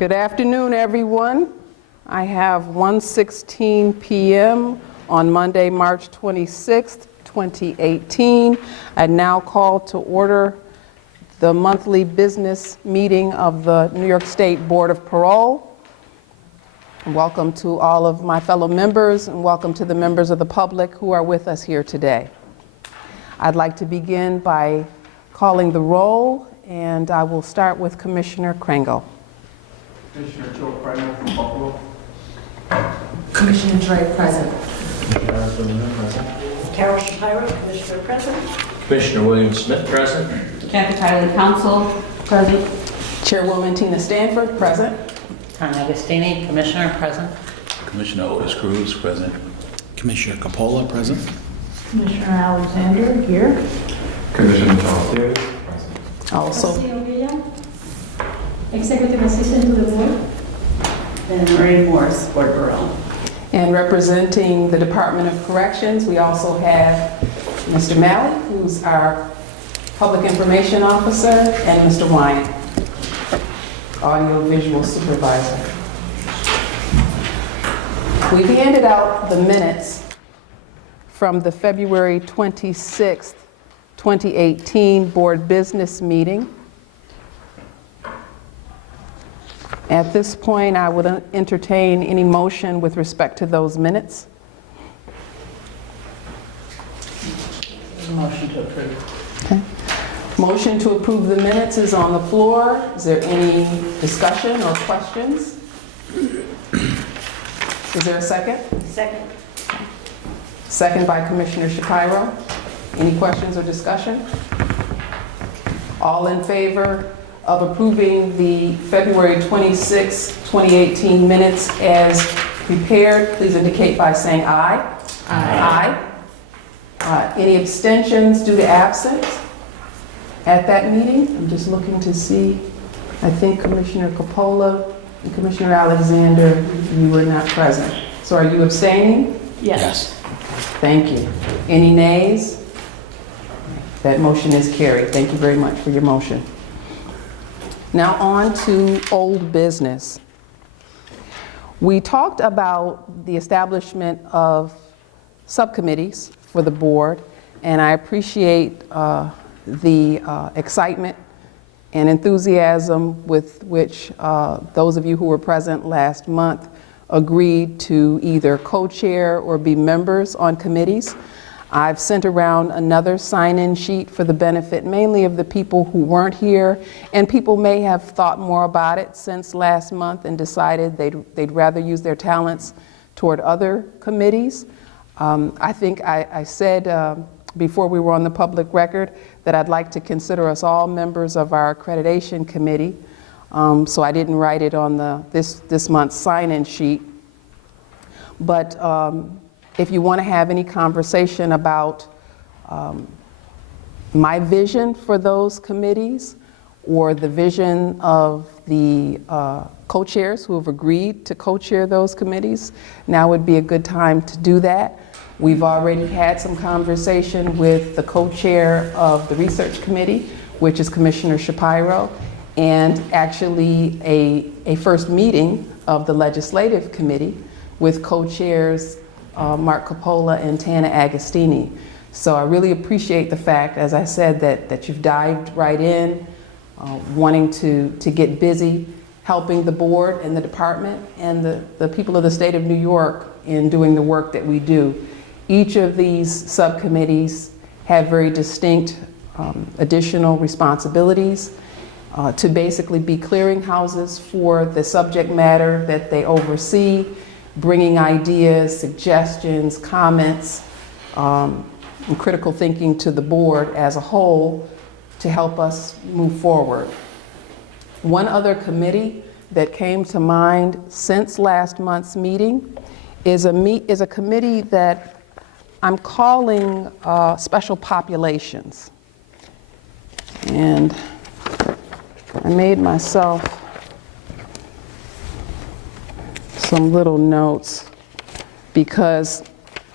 Good afternoon, everyone. I have 1:16 p.m. on Monday, March 26th, 2018. I now call to order the monthly business meeting of the New York State Board of Parole. Welcome to all of my fellow members, and welcome to the members of the public who are with us here today. I'd like to begin by calling the roll, and I will start with Commissioner Kringle. Commissioner Joe Primo from Buffalo. Commissioner Dre, present. Commissioner present. Carol Shapiro, Commissioner present. Commissioner William Smith, present. Kathy Tiley, Council, present. Chairwoman Tina Stanford, present. Tanya Agostini, Commissioner, present. Commissioner Otis Cruz, present. Commissioner Coppola, present. Commissioner Alexander, here. Commissioner Charles Davis, present. Also, Executive Assistant to the Board. And Marie Morris, Board Parole. and representing the Department of Corrections, we also have Mr. Malley, who's our Public Information Officer, and Mr. Wyatt, Audio-Visual Supervisor. We've handed out the minutes from the February 26th, 2018 Board Business Meeting. At this point, I would entertain any motion with respect to those minutes. Motion to approve. Okay. Motion to approve the minutes is on the floor. Is there any discussion or questions? Is there a second? Second. Second by Commissioner Shapiro. Any questions or discussion? All in favor of approving the February 26, 2018 minutes as prepared, please indicate by saying aye. Aye. Any abstentions due to absence at that meeting? I'm just looking to see. I think Commissioner Coppola and Commissioner Alexander, you were not present. So are you abstaining? Yes. Thank you. Any nays? That motion is carried. Thank you very much for your motion. Now on to old business. We talked about the establishment of subcommittees for the board, and I appreciate the excitement and enthusiasm with which those of you who were present last month agreed to either co-chair or be members on committees. I've sent around another sign-in sheet for the benefit mainly of the people who weren't here, and people may have thought more about it since last month and decided they'd rather use their talents toward other committees. I think I said before we were on the public record that I'd like to consider us all members of our accreditation committee, so I didn't write it on this month's sign-in sheet. But if you want to have any conversation about my vision for those committees or the vision of the co-chairs who have agreed to co-chair those committees, now would be a good time to do that. We've already had some conversation with the co-chair of the research committee, which is Commissioner Shapiro, and actually a first meeting of the legislative committee with co-chairs Mark Coppola and Tana Agostini. So I really appreciate the fact, as I said, that you've dived right in, wanting to get busy, helping the board and the department and the people of the state of New York in doing the work that we do. Each of these subcommittees have very distinct additional responsibilities to basically be clearinghouses for the subject matter that they oversee, bringing ideas, suggestions, comments, and critical thinking to the board as a whole to help us move forward. One other committee that came to mind since last month's meeting is a committee that I'm calling Special Populations. And I made myself some little notes because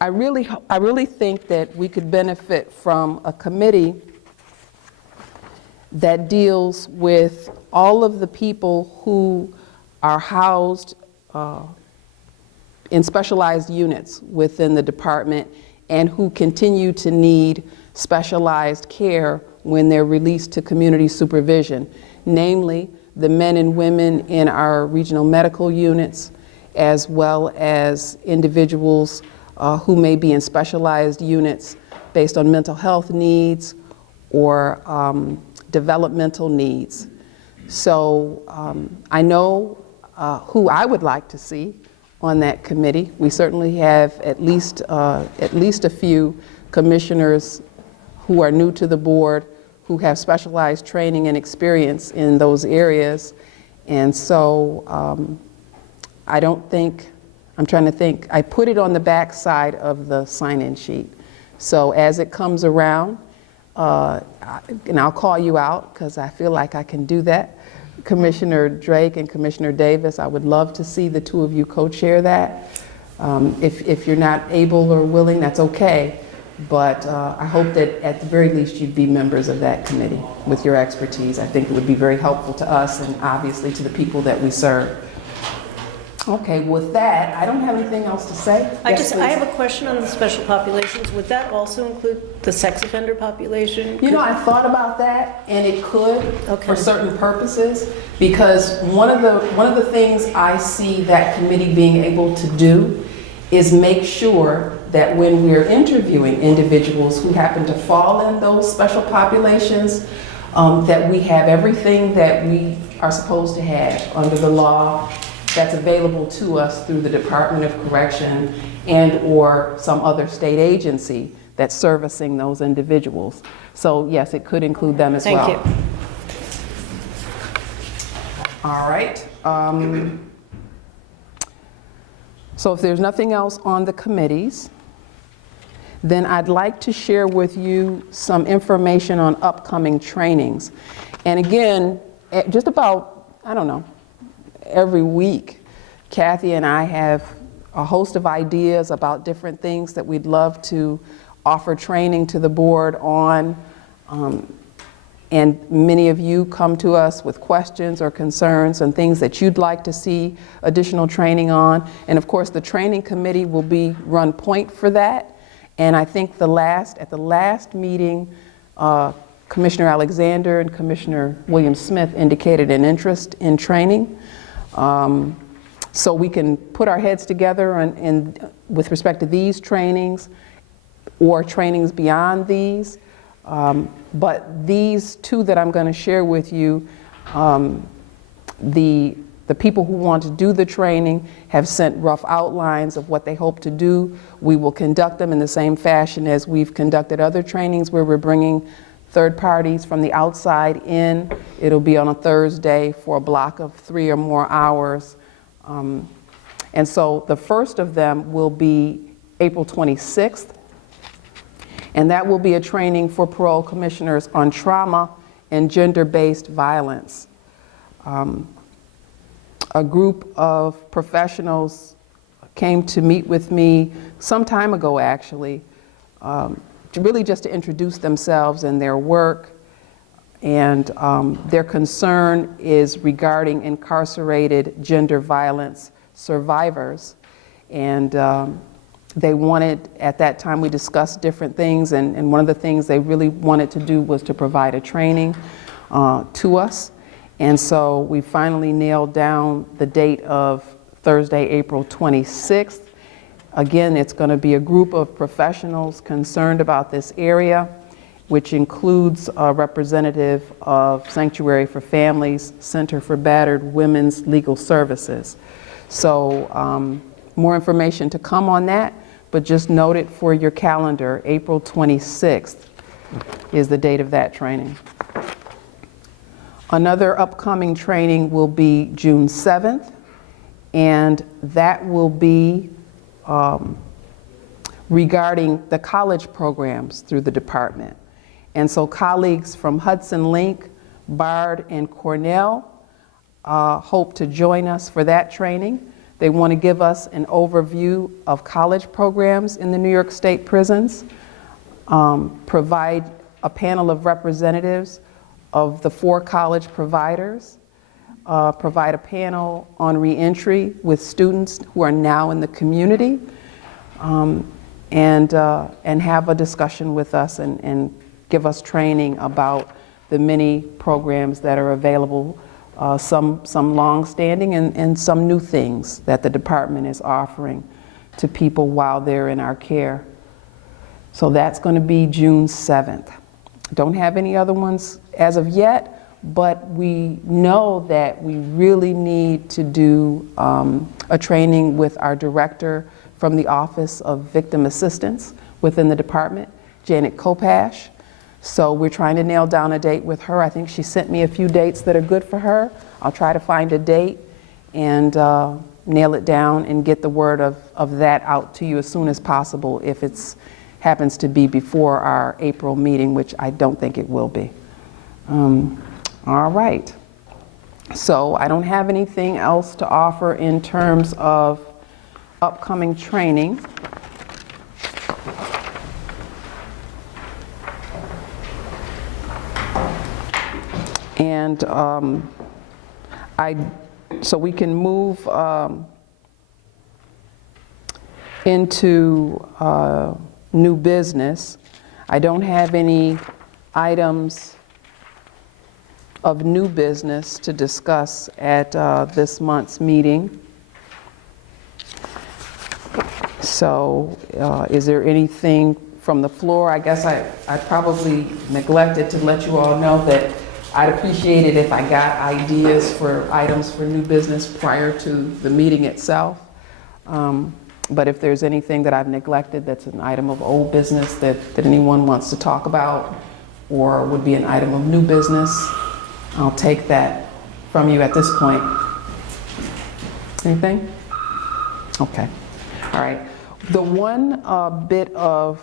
I really think that we could benefit from a committee that deals with all of the people who are housed in specialized units within the department and who continue to need specialized care when they're released to community supervision, namely the men and women in our regional medical units, as well as individuals who may be in specialized units based on mental health needs or developmental needs. So I know who I would like to see on that committee. We certainly have at least a few commissioners who are new to the board, who have specialized training and experience in those areas. And so I don't think, I'm trying to think, I put it on the back side of the sign-in sheet. So as it comes around, and I'll call you out because I feel like I can do that. Commissioner Drake and Commissioner Davis, I would love to see the two of you co-chair that. If you're not able or willing, that's okay. But I hope that at the very least you'd be members of that committee with your expertise. I think it would be very helpful to us and obviously to the people that we serve. Okay, with that, I don't have anything else to say. Yes, I please. have a question on the special populations. Would that also include the sex offender population? You know, I thought about that, and it could Okay. for certain purposes, because one of the things I see that committee being able to do is make sure that when we're interviewing individuals who happen to fall in those special populations, that we have everything that we are supposed to have under the law that's available to us through the Department of Correction and or some other state agency that's servicing those individuals. So yes, it could include them as well. Thank you. All right. So if there's nothing else on the committees, then I'd like to share with you some information on upcoming trainings. And again, just about, I don't know, every week, Kathy and I have a host of ideas about different things that we'd love to offer training to the board on. And many of you come to us with questions or concerns and things that you'd like to see additional training on. And of course, the training committee will be run point for that. And I think at the last meeting, Commissioner Alexander and Commissioner William Smith indicated an interest in training. So we can put our heads together and with respect to these trainings or trainings beyond these. But these two that I'm going to share with you, the people who want to do the training have sent rough outlines of what they hope to do. We will conduct them in the same fashion as we've conducted other trainings where we're bringing third parties from the outside in. It'll be on a Thursday for a block of 3 or more hours. And so the first of them will be April 26th. And that will be a training for parole commissioners on trauma and gender-based violence. A group of professionals came to meet with me some time ago, actually, really just to introduce themselves and their work. And their concern is regarding incarcerated gender violence survivors. And they wanted, at that time we discussed different things, and one of the things they really wanted to do was to provide a training to us. And so we finally nailed down the date of Thursday, April 26th. Again, it's going to be a group of professionals concerned about this area, which includes a representative of Sanctuary for Families, Center for Battered Women's Legal Services. So more information to come on that, but just note it for your calendar. April 26th is the date of that training. Another upcoming training will be June 7th, and that will be regarding the college programs through the department. And so colleagues from Hudson Link, Bard, and Cornell hope to join us for that training. They want to give us an overview of college programs in the New York State prisons, provide a panel of representatives of the 4 college providers, provide a panel on reentry with students who are now in the community, and have a discussion with us and give us training about the many programs that are available, some long-standing and some new things that the department is offering to people while they're in our care. So that's going to be June 7th. Don't have any other ones as of yet, but we know that we really need to do a training with our director from the Office of Victim Assistance within the department, Janet Kopash. So we're trying to nail down a date with her. I think she sent me a few dates that are good for her. I'll try to find a date and nail it down and get the word of that out to you as soon as possible if it happens to be before our April meeting, which I don't think it will be. All right. So I don't have anything else to offer in terms of upcoming training. And so we can move into new business. I don't have any items of new business to discuss at this month's meeting. So is there anything from the floor? I guess I probably neglected to let you all know that I'd appreciate it if I got ideas for items for new business prior to the meeting itself. But if there's anything that I've neglected that's an item of old business that anyone wants to talk about or would be an item of new business, I'll take that from you at this point. Anything? Okay. All right. The one bit of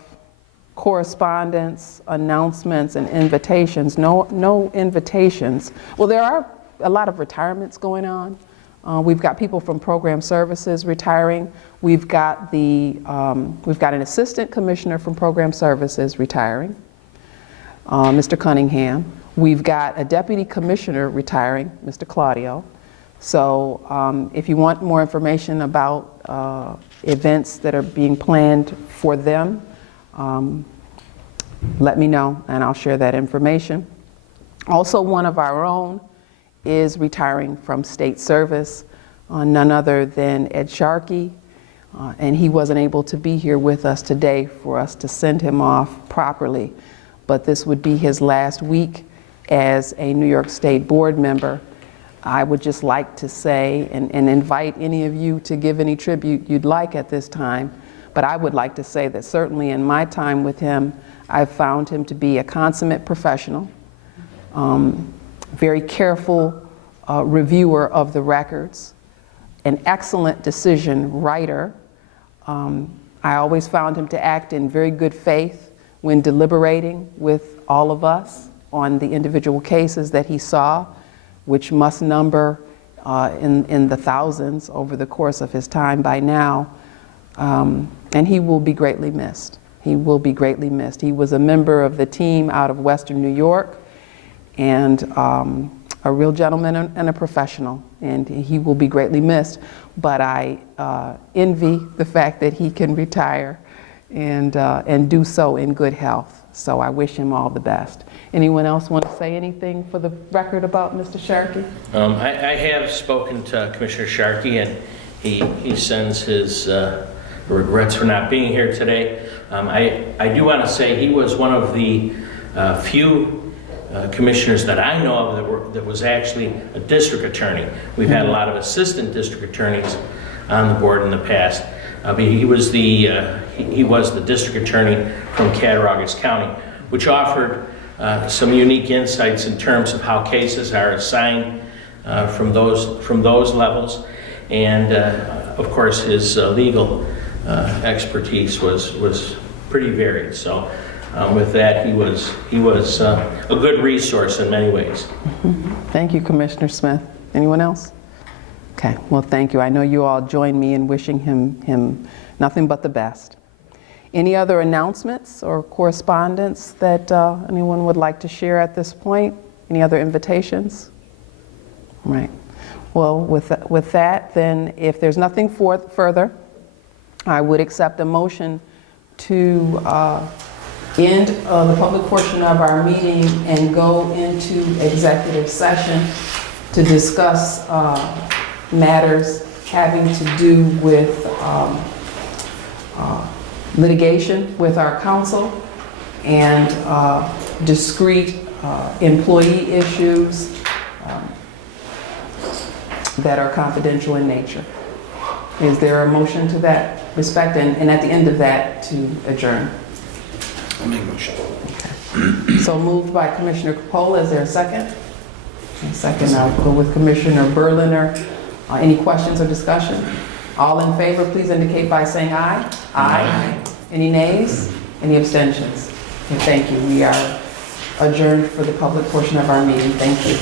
correspondence, announcements, and invitations, no invitations. Well, there are a lot of retirements going on. We've got people from program services retiring. We've got an assistant commissioner from program services retiring, Mr. Cunningham. We've got a deputy commissioner retiring, Mr. Claudio. So if you want more information about events that are being planned for them, let me know and I'll share that information. Also, one of our own is retiring from state service, none other than Ed Sharkey, and he wasn't able to be here with us today for us to send him off properly, but this would be his last week as a New York State board member. I would just like to say and invite any of you to give any tribute you'd like at this time, but I would like to say that certainly in my time with him, I've found him to be a consummate professional, very careful reviewer of the records, an excellent decision writer. I always found him to act in very good faith when deliberating with all of us on the individual cases that he saw, which must number in the thousands over the course of his time by now. And he will be greatly missed. He will be greatly missed. He was a member of the team out of Western New York and a real gentleman and a professional, and he will be greatly missed. But I envy the fact that he can retire and do so in good health. So I wish him all the best. Anyone else want to say anything for the record about Mr. Sharkey? I have spoken to Commissioner Sharkey, and he sends his regrets for not being here today. I do want to say he was one of the few commissioners that I know of that was actually a district attorney. We've had a lot of assistant district attorneys on the board in the past, but he was the district attorney from Cattaraugus County, which offered some unique insights in terms of how cases are assigned from those levels, and of course his legal expertise was pretty varied. So with that, he was a good resource in many ways. Thank you, Commissioner Smith. Anyone else? Okay, well, thank you. I know you all join me in wishing him nothing but the best. Any other announcements or correspondence that anyone would like to share at this point? Any other invitations? Right. Well, with that, then, if there's nothing further, I would accept a motion to end the public portion of our meeting and go into executive session to discuss matters having to do with litigation with our counsel and discrete employee issues that are confidential in nature. Is there a motion to that respect? And at the end of that, to adjourn. I'll make a motion. So moved by Commissioner Parole. Is there a second? A second, I'll go with Commissioner Berliner. Any questions or discussion? All in favor, please indicate by saying aye. Aye. Any nays? Any abstentions? Okay, thank you. We are adjourned for the public portion of our meeting. Thank you.